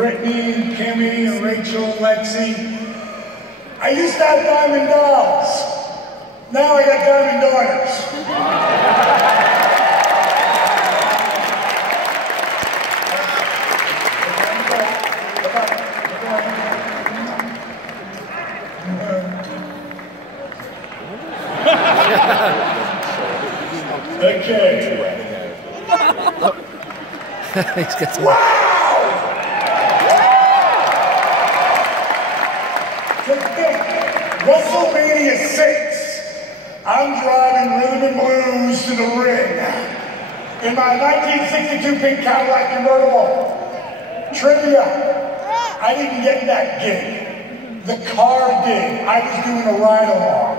Brittany, Kimmy, Rachel, Lexi. I used to have diamond dolls. Now I got diamond daughters. Okay. Wow! WrestleMania 6. I'm driving rhythm and blues to the ring in my 1962 pink Cadillac convertible. Trivia, I didn't get that gig. The car did. I was doing a ride-along.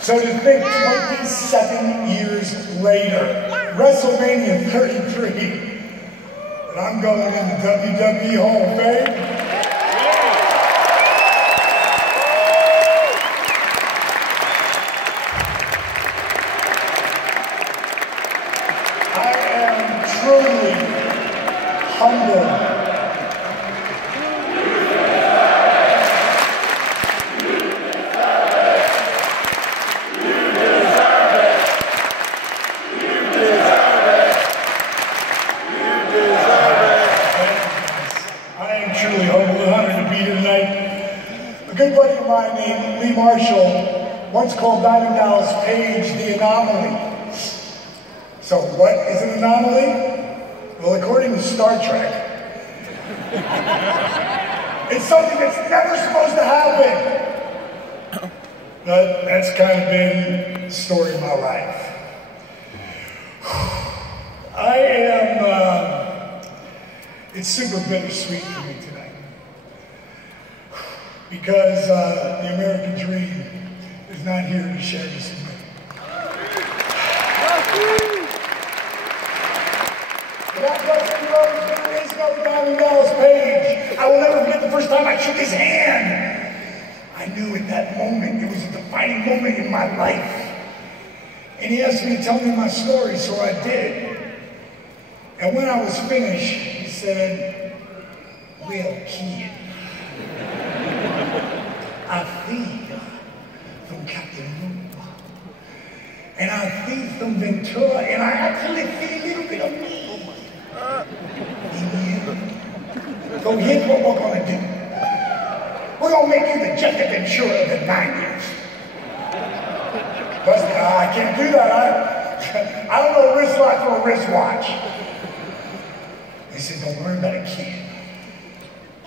So to think 27 years later, WrestleMania 33, and I'm going in the WWE Hall of Fame. I am truly humbled. Once called Diamond Dallas Page the anomaly. So what is an anomaly? Well, according to Star Trek, it's something that's never supposed to happen. But that's kind of been the story of my life. I am, it's super bittersweet for me tonight. Because the American dream is not here to share this with me. Without Dusty Rhodes, there is no Diamond Dallas Page. I will never forget the first time I shook his hand. I knew at that moment, it was a defining moment in my life. And he asked me to tell me my story, so I did. And when I was finished, he said, "Well, kid, I feel from Captain Moon, and I feel from Ventura, and I actually feel a little bit of me in you. So here's what we're gonna do. We're gonna make you the Jessica Ventura of the 90s. But I can't do that. I don't know a wristwatch or a wristwatch. He said, don't worry about it, kid.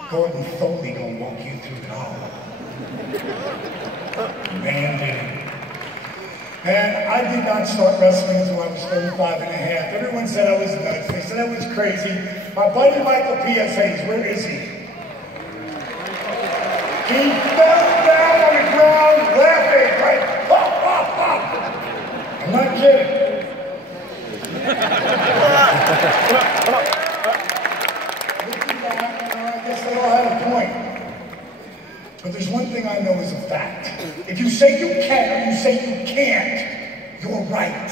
Gordon Foley gonna walk you through it all. Man, did he. And I did not start wrestling until I was 35 and a half. Everyone said I was nuts. They said I was crazy. My buddy Michael PSAs, where is he? He fell down on the ground laughing like, ha, ha, ha. I'm not kidding. Looking back, I guess they all had a point. But there's one thing I know is a fact. If you say you can or you say you can't, you're right.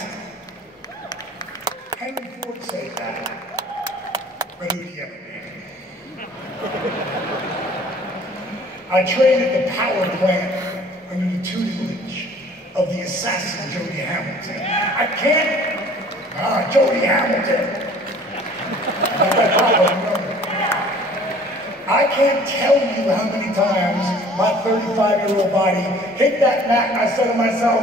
Henry Ford said that. But who do you ever mean? I trained at the power plant under the tutelage of the assassin Jody Hamilton. I can't. Jody Hamilton. I can't tell you how many times my 35-year-old body hit that mat and I said to myself,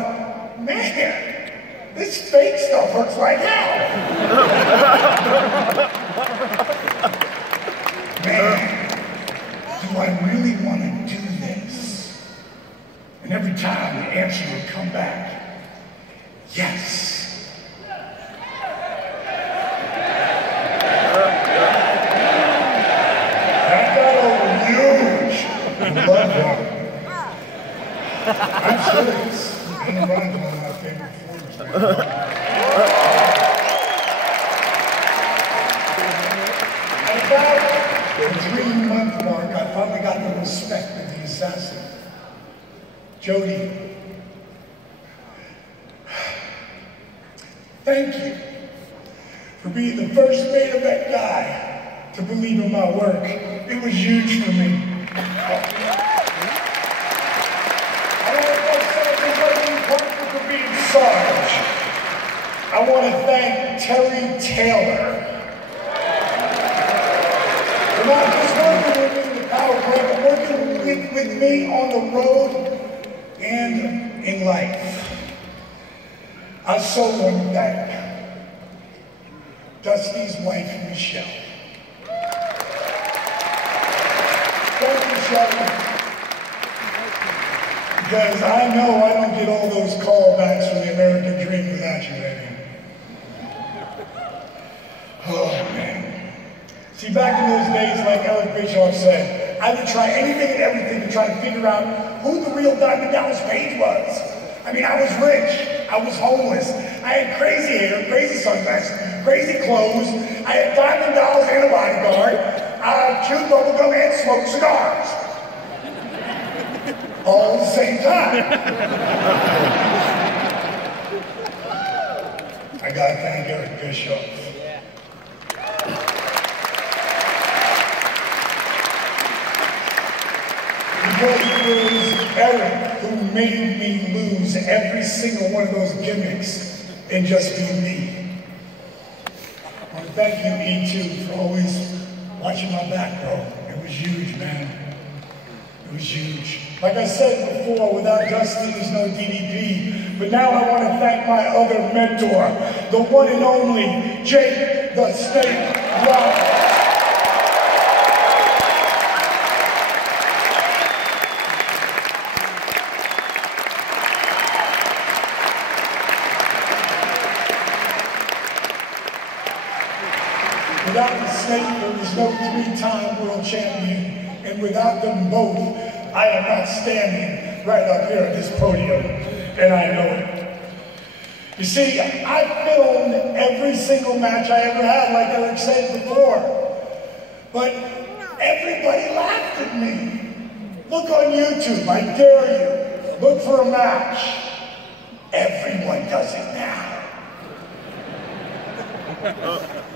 man, this fake stuff hurts like hell. Man, do I really want to do this? And every time the answer would come back, yes. I'm serious. And Ryan's one of my favorite performers. At about the 3-month mark, I finally got the respect of the assassin. Jody, thank you for being the first main event guy to believe in my work. It was huge for me. I want to thank Sergeant Whitey Parker for being Sarge. I want to thank Terry Taylor for not just working with me in the power plant, but working with me on the road and in life. I so want to thank Dusty's wife, Michelle. Thank you, Michelle. Because I know I don't get all those callbacks from the American Dream without you, baby. Oh, man. See, back in those days, like Eric Bischoff said, I would try anything and everything to try to figure out who the real Diamond Dallas Page was. I mean, I was rich. I was homeless. I had crazy hair, crazy sunglasses, crazy clothes. I had diamond dolls and a bodyguard. I chewed bubblegum and smoked cigars. All at the same time. I gotta thank Eric Bischoff. Because it was Eric who made me lose every single one of those gimmicks and just be me. I want to thank you, E2, for always watching my back, bro. It was huge, man. It was huge. Like I said before, without Dusty, there's no DDP. But now I want to thank my other mentor, the one and only Jake the Snake Roberts. Without the Snake, there was no three-time world champion. And without them both, I am not standing right up here at this podium. And I know it. You see, I filmed every single match I ever had, like Eric said before. But everybody laughed at me. Look on YouTube, I dare you. Look for a match. Everyone does it now.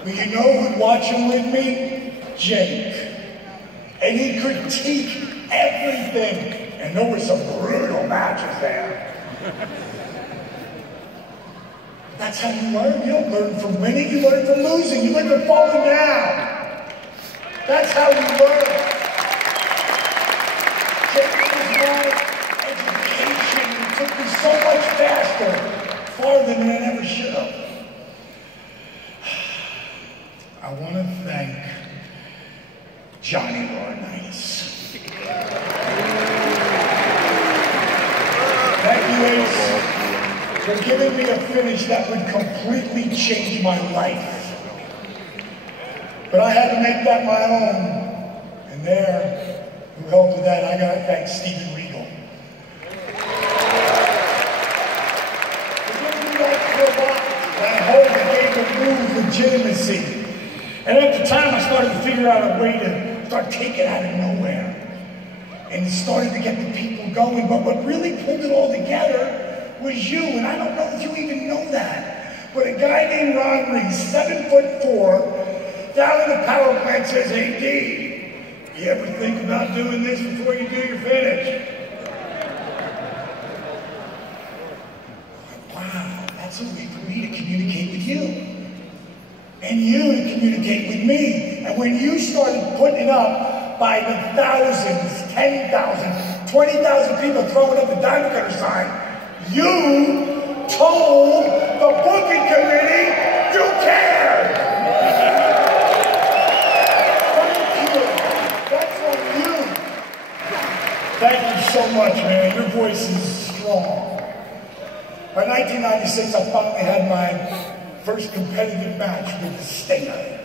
But you know who'd watch him with me? Jake. And he'd critique everything. And there were some brutal matches there. That's how you learn. You don't learn from winning, you learn from losing. You learn from falling down. That's how you learn. Jake was my education. It took me so much faster, farther than I ever should have. I want to thank Johnny Laurinaitis. Thank you, Ace, for giving me a finish that would completely change my life. But I had to make that my own. And there, who helped with that, I gotta thank Steven Regal. For giving me that hold that gave the move legitimacy. And at the time, I started to figure out a way to start taking it out of nowhere. And it started to get the people going. But what really pulled it all together was you. And I don't know if you even know that. But a guy named Ron Reese, 7'4", down in the power plant says, "Hey, D, you ever think about doing this before you do your finish?" Wow, that's a way for me to communicate with you. And you to communicate with me. And when you started putting it up by the thousands, 10,000, 20,000 people throwing up the Diamond Cutter sign, you told the booking committee you cared. Thank you. That's on you. Thank you so much, man. Your voice is strong. By 1996, I finally had my first competitive match with the Stinger.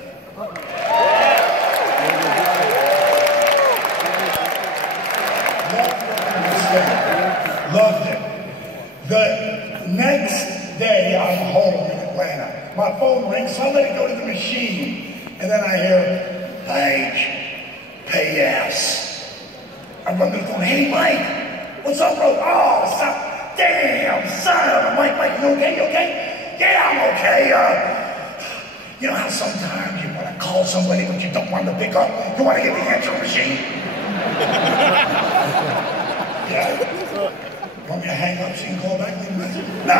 Loved it. The next day, I'm home in Atlanta. My phone rings, so I let it go to the machine. And then I hear, "Page, pay yes." I run to the phone, "Hey, Mike, what's up, bro?" "Oh, son, damn, son of a Mike, you okay? You okay?" "Yeah, I'm okay. You know how sometimes you want to call somebody but you don't want to pick up? You want to get the answer machine? Yeah? You want me to hang up so you can call back? No.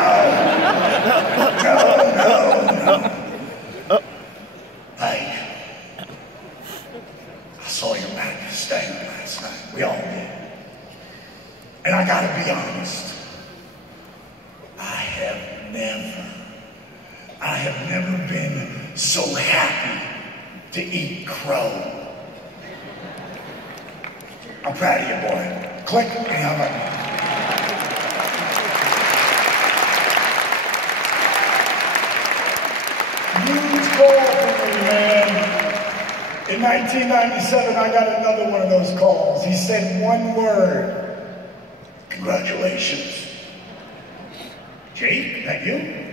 I saw your Magnus thing last night. We all did. And I gotta be honest. I have never been so happy to eat crow. I'm proud of you, boy. Click, and how about you? Huge call for me, man. In 1997, I got another one of those calls. He said one word. Congratulations. Jake, that you?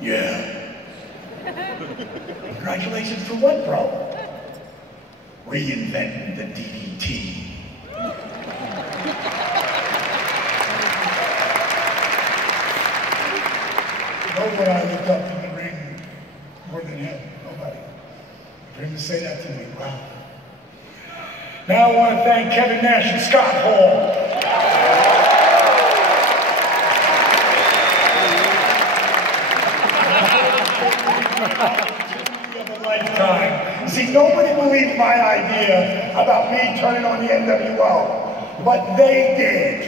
Yeah. Congratulations for what, bro? Reinventing the DDT. No one I looked up in the ring more than him. Nobody. For him to say that to me, wow. Now I want to thank Kevin Nash and Scott Hall. Of a lifetime. See, nobody believed my idea about me turning on the NWO, but they did.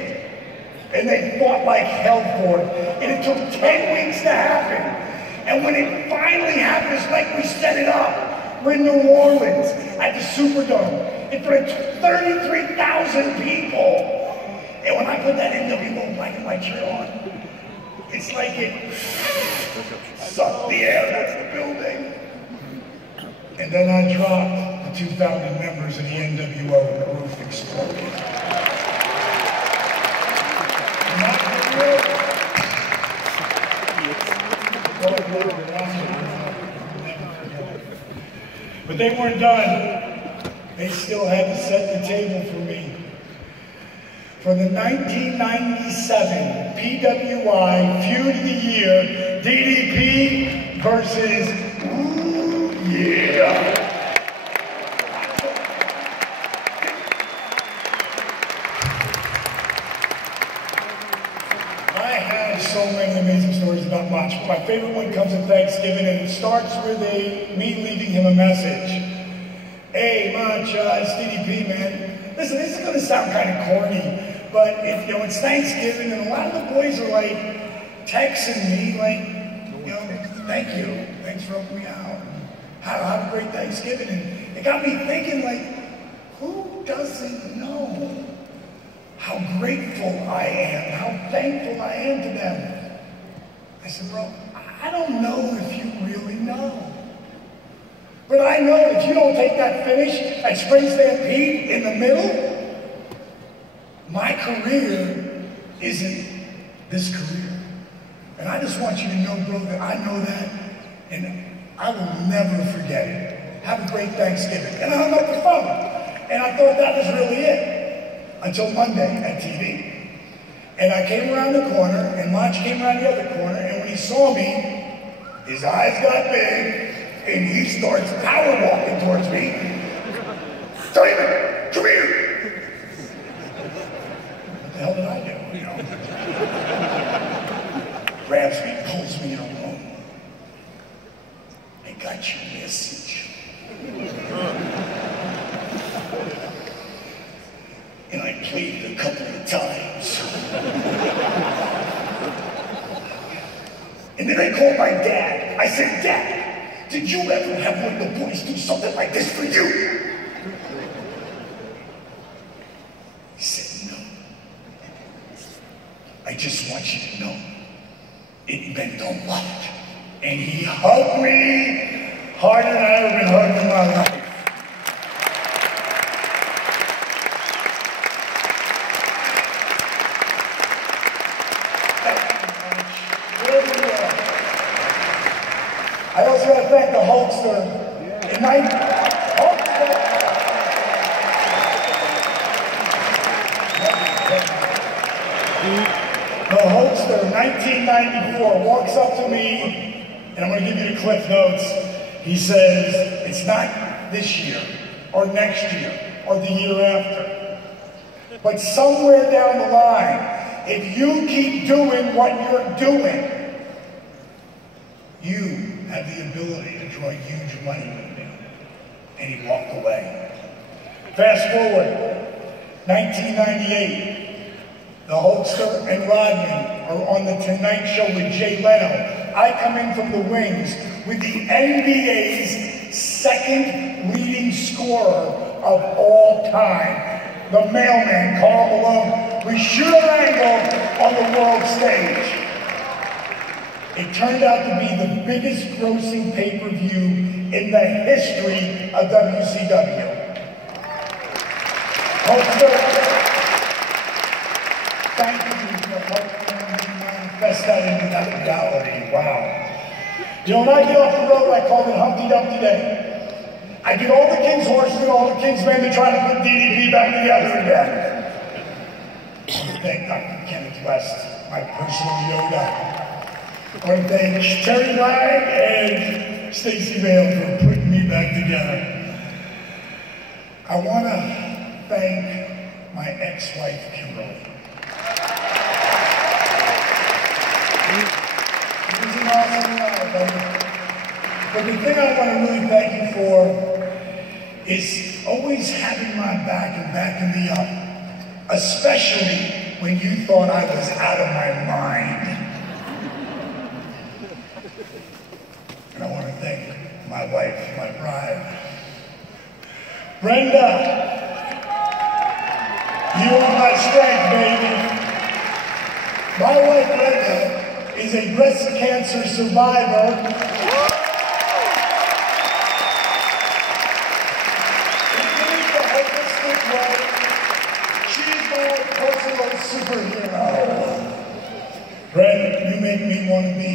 And they fought like hell for it. And it took 10 weeks to happen. And when it finally happens, like we set it up, we're in New Orleans at the Superdome in front of 33,000 people. And when I put that NWO black and white shirt on, it's like it sucked the air out of the building. And then I dropped the 2,000 members of the NWO and the roof exploded. But they weren't done. They still had to set the table for me. For the 1997 PWI Feud of the Year, DDP versus Ooh Yeah. So many amazing stories about Mach. My favorite one comes at Thanksgiving, and it starts with me leaving him a message. Hey, Mach, it's DDP, man. Listen, this is going to sound kind of corny, but it's Thanksgiving, and a lot of the boys are like texting me, like, thank you, thanks for helping me out. Have a great Thanksgiving, and it got me thinking, like, who doesn't know how grateful I am, how thankful I am to them? I said, bro, I don't know if you really know. But I know if you don't take that finish at Spring Stampede in the middle, my career isn't this career. And I just want you to know, bro, that I know that, and I will never forget it. Have a great Thanksgiving. And I hung up the phone, and I thought that was really it. Until Monday at TV. And I came around the corner, and Mach came around the other corner, and when he saw me, his eyes got big, and he starts power walking towards me. Simon, come here! What the hell did I do, Grabs me, pulls me in a room. I got your message. And I played it a couple of times. And then I called my dad. I said, Dad, did you ever have one of the boys do something like this for you? He said, no. I just want you to know, it meant a lot. And he hugged me harder than I ever been hugged in my life. I also got to thank the Hulkster. In the Hulkster, 1994, walks up to me, and I'm going to give you the Cliff Notes. He says, it's not this year, or next year, or the year after. But somewhere down the line, if you keep doing what you're doing, you have the ability to draw huge money with me. And he walked away. Fast forward, 1998, the Hulkster and Rodman are on the Tonight Show with Jay Leno. I come in from the wings with the NBA's second leading scorer of all time, the mailman, Karl Malone. We shoot an angle on the world stage. It turned out to be the biggest grossing pay-per-view in the history of WCW. Hulkster, thank you for helping me manifest that into that reality. Wow. You know, when I get off the road, I call it Humpty Dumpty Day. I get all the king's horses and all the king's men to try to put DDP back together again. I thank Dr. Kenneth West, my personal Yoda. I want to thank Terry Ryan and Stacey Vale for putting me back together. I want to thank my ex-wife, Kimberly. It was an awesome life, but the thing I want to really thank you for is always having my back and backing me up, especially when you thought I was out of my mind. And I want to thank my wife, my bride, Brenda. You are my strength, baby. My wife, Brenda, is a breast cancer survivor. In the holistic way, she's my personal superhero. Brenda, you make me want to be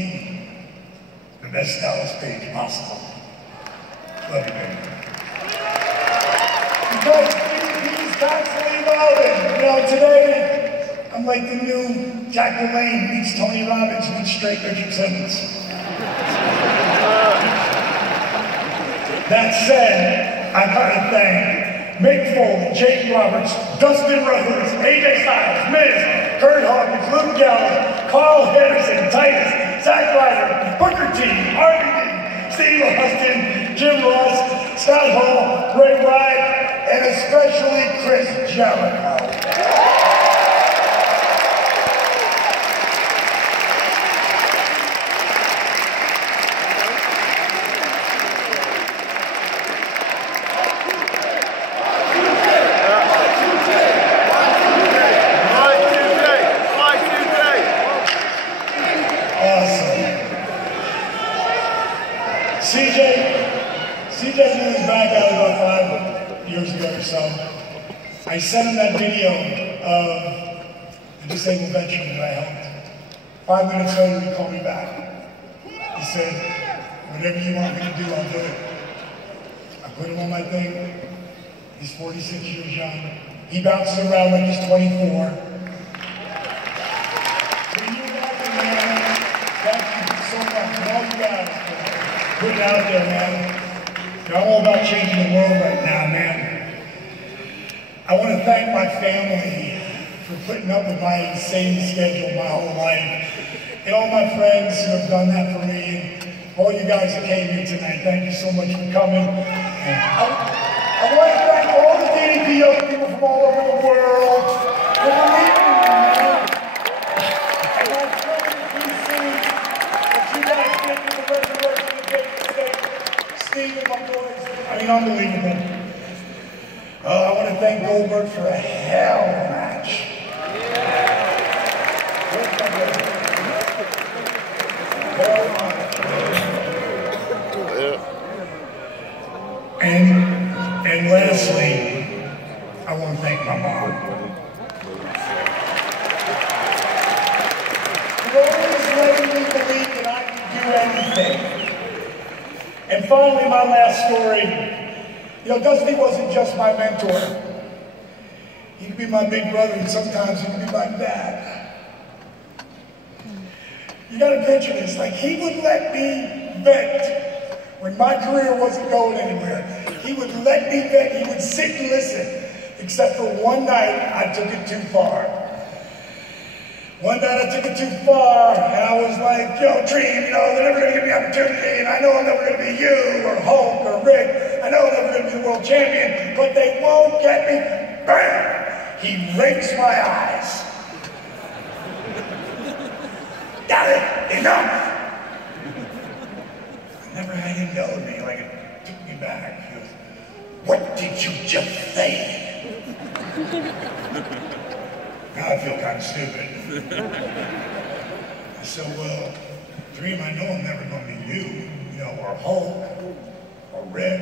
the best Dallas Page possible. Love you, baby. Because he's constantly evolving. You know, today, I'm like the new Jack LaLanne meets Tony Robbins meets straight Richard Simmons. That said, I gotta thank Mick Foley, Jake Roberts, Dustin Rhodes, AJ Styles, Miz, Kurt Hawkins, Luke Gallows, Carl Henderson, Titus, Zack Ryder, Booker T, RVD, Steve Austin, Jim Ross, Scott Hall, Ray Wright, and especially Chris Jericho. CJ moved back out about 5 years ago or so. I sent him that video of the disabled veteran that I helped. 5 minutes later, he called me back. He said, whatever you want me to do, I'll do it. I put him on my thing. He's 46 years young. He bounces around like he's 24. When you're walking, man, thank you so much. And all you guys for putting it out there, man. I'm all about changing the world right now, man. I want to thank my family for putting up with my insane schedule my whole life. And all my friends who have done that for me. And all you guys that came here tonight, thank you so much for coming. I want to thank all the DDP people from all over the world for believing in me, man. And my friends in DC, that you guys did with the resurrection of David State, Steve and my boys. I mean, unbelievable. I want to thank Goldberg for a hell of a match. And lastly, I want to thank my mom. For always letting me believe that I can do anything. And finally, my last story. You know, Dusty wasn't just my mentor. He could be my big brother, and sometimes he could be my dad. You gotta picture this, like he would let me vent when my career wasn't going anywhere, he would let me vent, he would sit and listen. Except for one night, I took it too far. One night I took it too far, and I was like, yo, Dream, you know, they're never gonna give me opportunity, and I know I'm never gonna be you, or Hulk, or Rick. I know I'm never gonna be the world champion, but they won't get me. Bam! He rakes my eyes. Got it? Enough! I never had him yell at me like it took me back. He goes, what did you just say? Now I feel kind of stupid. I said, well, Dream, I know I'm never going to be you know, or Hulk, or Rick.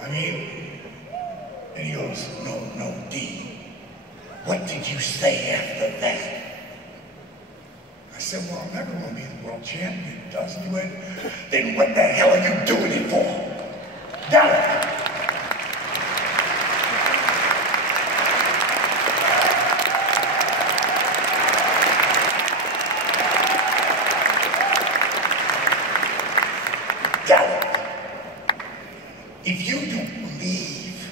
I mean, and he goes, no, D. What did you say after that? I said, well, I'm never going to be the world champion. Doesn't do it. Then what the hell are you doing it for? Got it. If you don't believe,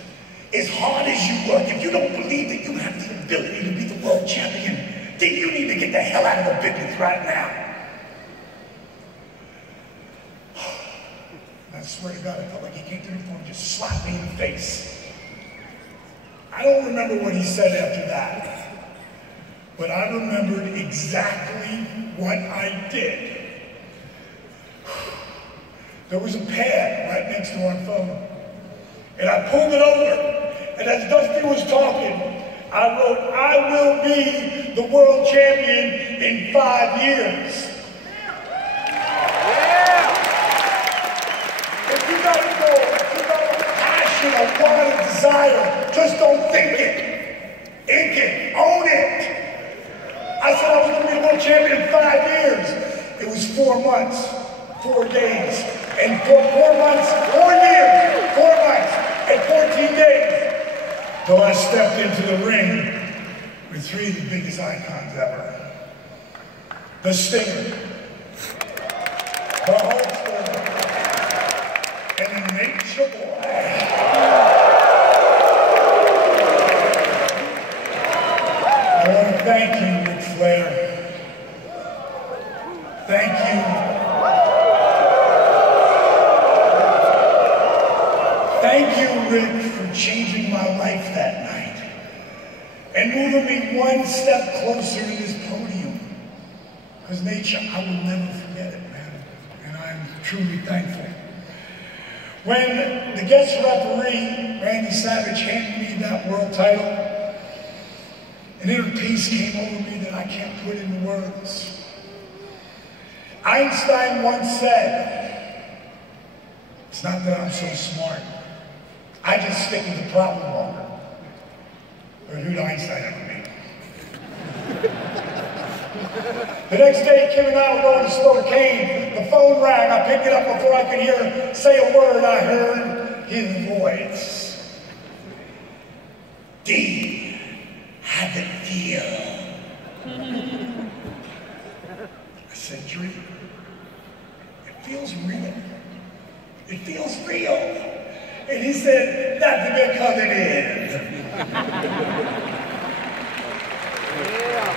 as hard as you work, if you don't believe that you have the ability to be the world champion, then you need to get the hell out of the business right now. I swear to God, I felt like he came through the phone and just slapped me in the face. I don't remember what he said after that, but I remembered exactly what I did. There was a pad right next to our phone, and I pulled it over, and as Dusty was talking, I wrote, I will be the world champion in 5 years. Yeah. If you got a goal, if you got a passion, a want, a desire, just don't think it. Ink it, own it. I said I was going to be the world champion in 5 years. It was 4 months, 4 days. And 4 months, 4 years, 4 months, and 14 days, till I stepped into the ring with 3 of the biggest icons ever. The Stinger, the Hulkster, and the Nature Boy. I want to thank you, Ric Flair. Thank you. Thank you, Rick, for changing my life that night and moving me 1 step closer to this podium. Because Nature, I will never forget it, man. And I'm truly thankful. When the guest referee, Randy Savage, handed me that world title, an inner peace came over me that I can't put into words. Einstein once said, it's not that I'm so smart. I just stick with the problem longer. Or who did Einstein ever meet? The next day, Kim and I were going to Spokane. The phone rang. I picked it up before I could hear her say a word. I heard his voice. D, how did it feel? I said, Dream, it feels real. It feels real. And he said, that's because it is. Yeah.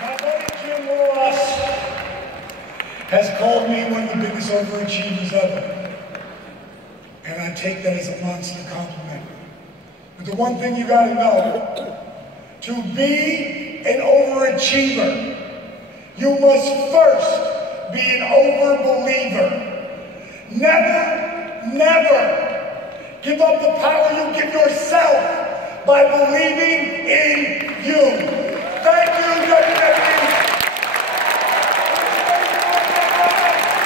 My buddy Jim Ross has called me one of the biggest overachievers ever. And I take that as a monster compliment. But the one thing you gotta know, to be an overachiever, you must first be an over-believer. Never, never give up the power you give yourself by believing in you. Thank you.